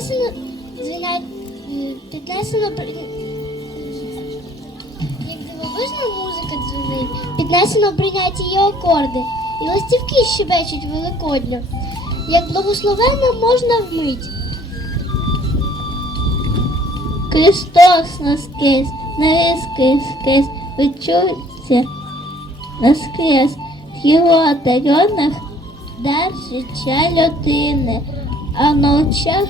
піднесено е, піднесено як дивовижна музика дзвенить, піднесено прийняті її акорди, і листівки щебечуть великодньо, як благословенно можна вмить. Христос наскрізь, наскрізь, відчується наскрізь в його одаренних дар життя людини, а на очах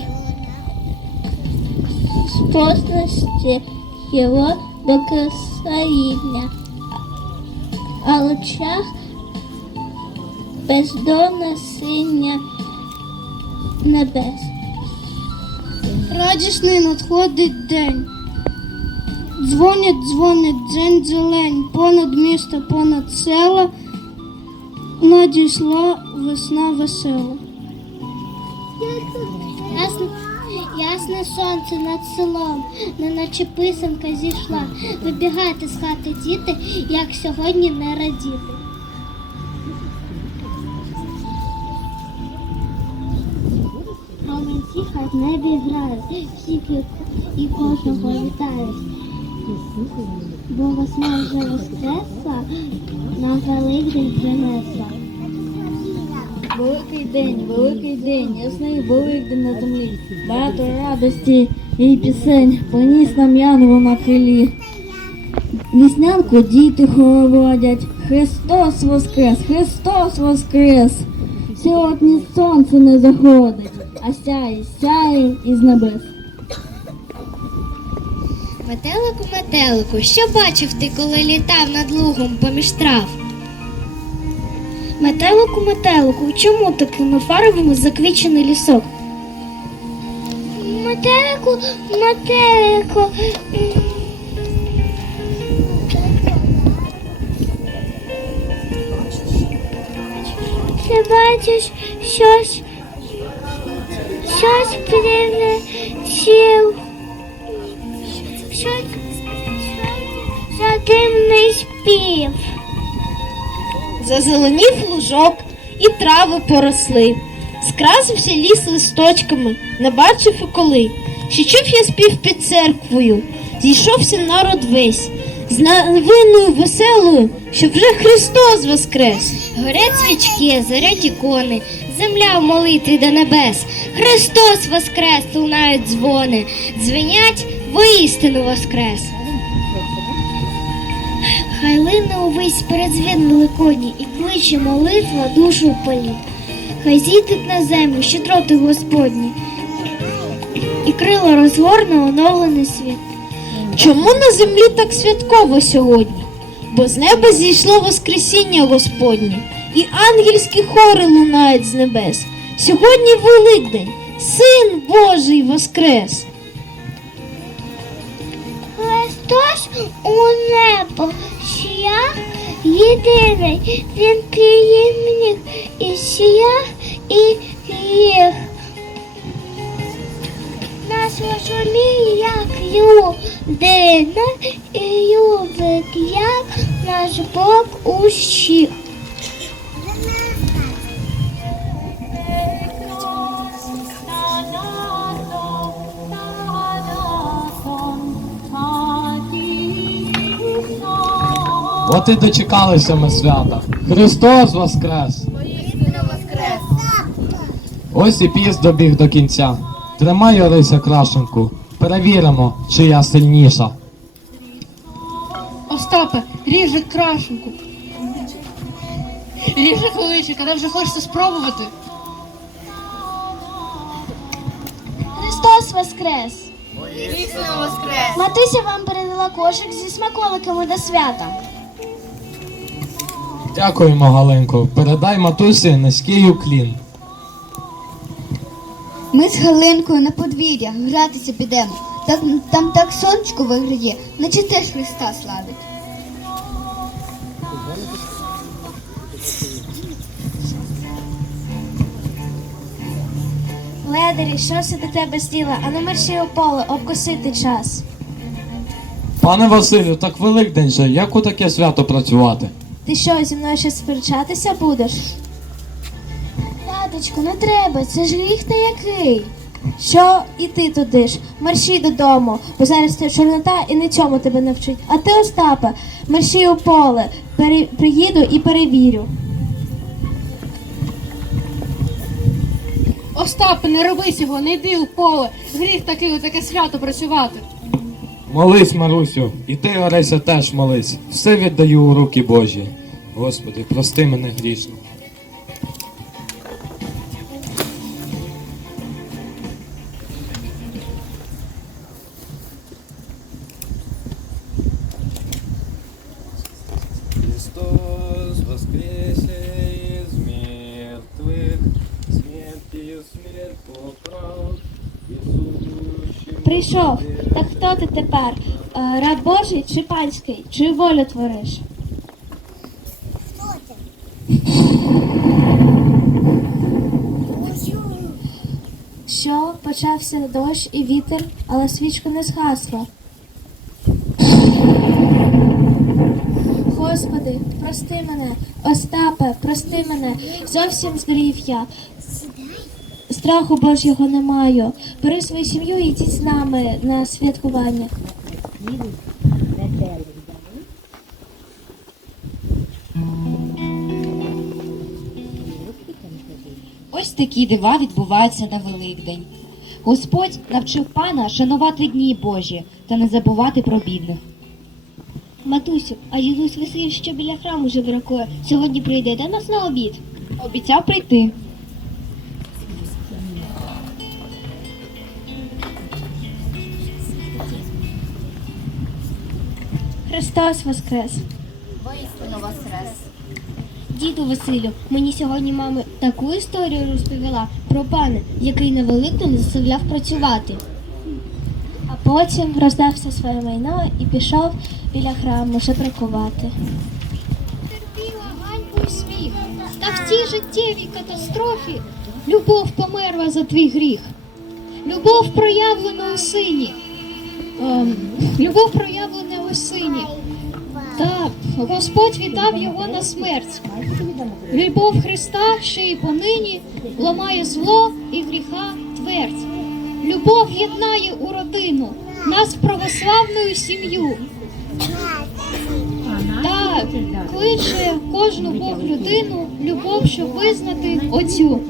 спосності його благословіння, а в очах бездонне синє небес. Радісний надходить день. Дзвонять, дзвонить дзень зелень, понад місто, понад села надійшла весна весела. Ясне сонце над селом, неначе писанка зійшла. Вибігайте з хати діти, як сьогодні не радіти. Громанці хай в небі грають, всіх і, кожного вітають. Бо весна вже воскресла, на Великдень принесла. Великий день, великий день, ясний великдень на землі. Багато радості і пісень поніс нам янгол на крилі. Віснянку діти хороводять. Христос воскрес, Христос воскрес. Сьогодні сонце не заходить, а сяє, сяє із небес. Метелику, метелику, що бачив ти, коли літав над лугом поміж трав? Метелику, метелику, чому такими фарбами заквічений лісок? Метелику, метелику. Ти бачиш щось, щось прилетів. Що, за дивний спів? Зазеленів лужок і трави поросли. Скрасився ліс листочками, не бачив і коли. Ще чув я спів під церквою, зійшовся народ весь, з новиною веселою, що вже Христос воскрес. Горять свічки, зорять ікони, земля в молитві до небес. Христос воскрес, лунають дзвони, дзвенять воістину воскрес. Хай лине увесь передзвін великодній і кличе молитва душу в політ. Хай зійдуть на землю щедроти Господні, і крила розгорне оновлений світ. Чому на землі так святково сьогодні? Бо з неба зійшло Воскресіння Господнє, і ангельські хори лунають з небес. Сьогодні Великдень, Син Божий воскрес. Христос у небо сіяв єдиний, він приємник і сіяв і їх. Нас розуміє, як людина і любить, як наш Бог усіх. От і дочекалися ми свята. Христос Воскрес! Ось і піст добіг до кінця. Тримай Орися крашенку. Перевіримо, чия сильніша. Остапе, ріже крашенку. Ріже хвиличик, але вже хочеться спробувати. Христос Воскрес! Матуся вам передала кошик зі смаколиками до свята. Дякуємо, Галинко. Передай матусі низький уклін. Ми з Галинкою на подвір'я гратися підемо. Там, там так сонечко виграє, наче теж Христа славить. Ледарі, що все до тебе сіла, а ну мерщій у поле, обкосити час. Пане Василю, так Великдень же, як у таке свято працювати? Ти що, зі мною ще сперечатися будеш? Таточку, не треба, це ж гріх та який. Що і ти туди ж? Мерщій додому, бо зараз це чорнота і не цьому тебе навчить. А ти, Остапе, мерщій у поле, Пере- приїду і перевірю. Остапе, не роби цього, не йди у поле. Гріх такий у таке свято працювати. Молись, Марусю, і ти, Орися, теж молись. Все віддаю у руки Божі. Господи, прости мене грішно. Христос воскресе из мертвых, смертью смерть поправ, Прийшов. Так хто ти тепер? Е, Раб Божий чи панський? Чи волю твориш? Що почався дощ і вітер, але свічка не згасла. Господи, прости мене, Остапе, прости мене, зовсім здурів я. Страху Божого не маю. Бери свою сім'ю і йдіть з нами на святкування. Ось такі дива відбуваються на Великдень. Господь навчив пана шанувати дні Божі та не забувати про бідних. Матусю, а дідусь Василь, що біля храму вже бракує. Сьогодні прийде до нас на обід. Обіцяв прийти. Христос Воскрес! Діду Василю, мені сьогодні мама таку історію розповіла про пана, який на Великдень заставляв працювати. А потім роздав все своє майно і пішов біля храму жебракувати. Терпіла ганьбу і сміх. Та в цій життєвій катастрофі любов померла за твій гріх. Любов проявлена у сині. Ем, любов проявлена у сині. Та Господь віддав його на смерть. Любов Христа ще й понині ламає зло і гріха твердь. Любов єднає у родину, нас православною сім'ю. Так, кличе кожну Бог людину, любов, щоб визнати оцю.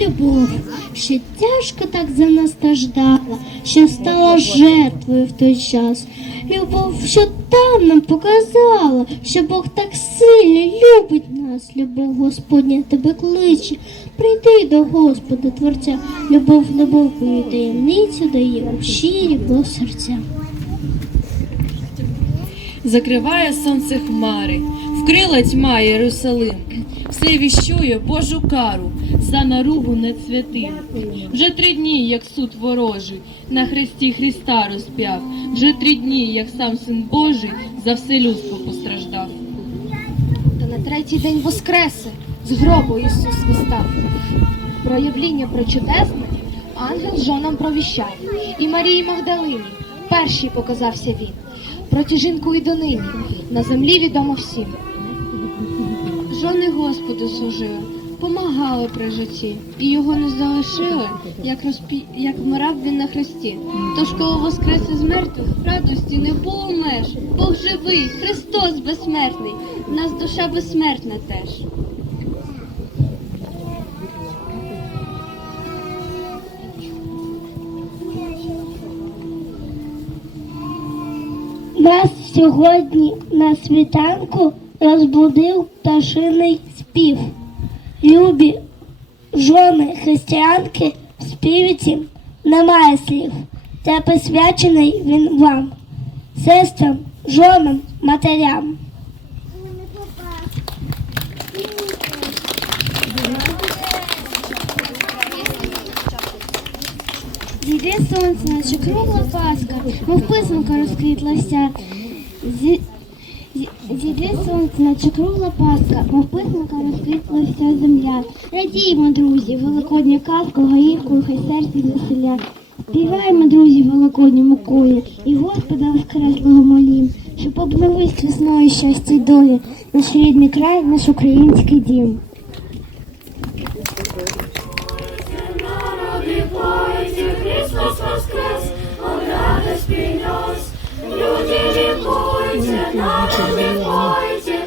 Любов, що тяжко так за нас страждала, що стала жертвою в той час. Любов, що там нам показала, що Бог так сильно любить нас. Любов Господня тебе кличе. Прийди до Господа Творця. Любов глибокою таємницю дає у щирі бо серця. Закриває сонце хмари, вкрила тьма Єрусалим, все віщує Божу кару за наругу над святим. Вже три дні, як суд ворожий, на хресті Христа розп'яв, вже три дні, як сам син Божий за все людство постраждав. Та на третій день воскресе, з гробу Ісус встав. Проявління про чудесне ангел жонам провіщав. І Марії Магдалині перший показався він. Проти жінку і донині на землі відомо всім. Жони Господу служили, помагали при житті, і його не залишили, як розпі... як вмирав він на хресті. Тож, коли воскрес із мертвих, радості не було меж. Бог живий, Христос безсмертний, нас душа безсмертна теж. Нас сьогодні на світанку розбудив пташиний спів. Любі жони християнки в співіці немає слів. Та присвячений він вам, сестрам, жонам, матерям. Зійде сонце, наче кругла паска, мов писанка розквітлася. Зі... Зійде сонце, наче кругла паска, мов писанка розквітла вся земля. Радіємо, друзі, великодню казку, гаївку, хай серці веселя. Співаємо, друзі, великодню Миколі, і Господа Воскреслого молім, щоб обновись весною щастя й долі, наш рідний край, наш український дім.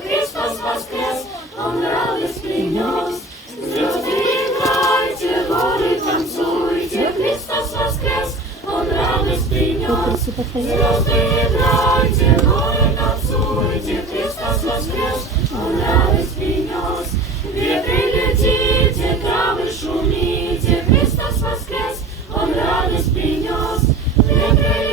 Христос воскрес, Он радость принес. Звезды играйте, горы танцуйте, Христос воскрес, Он радость принес. Звезды играйте, горы танцуйте, Христос воскрес, Он радость принес. Ветры летите, травы шумите, Христос воскрес, Он радость принес. Ветры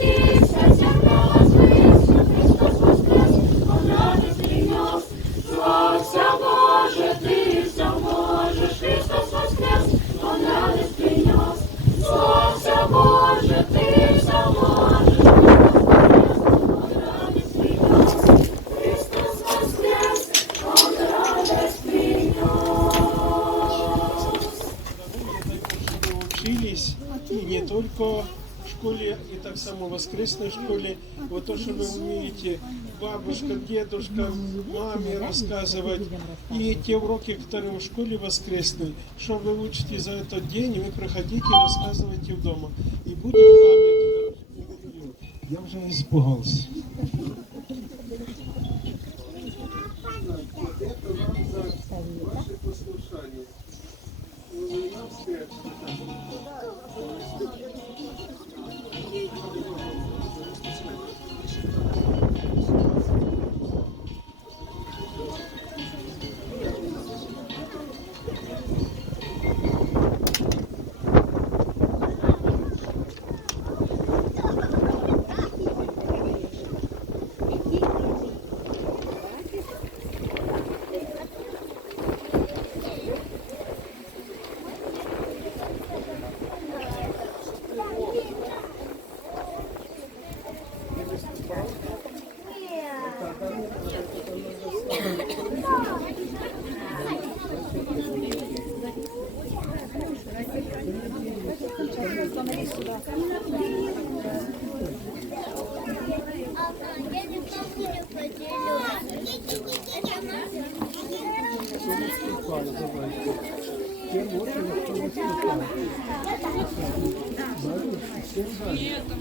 только в школе, и так само в воскресной школе. Вот то, что вы умеете бабушка, дедушка, маме рассказывать, и те уроки, которые в школе воскресной, что вы учите за этот день, вы проходите и рассказывайте дома. И будет память. Я уже испугался. Ваше послушание. Нет, там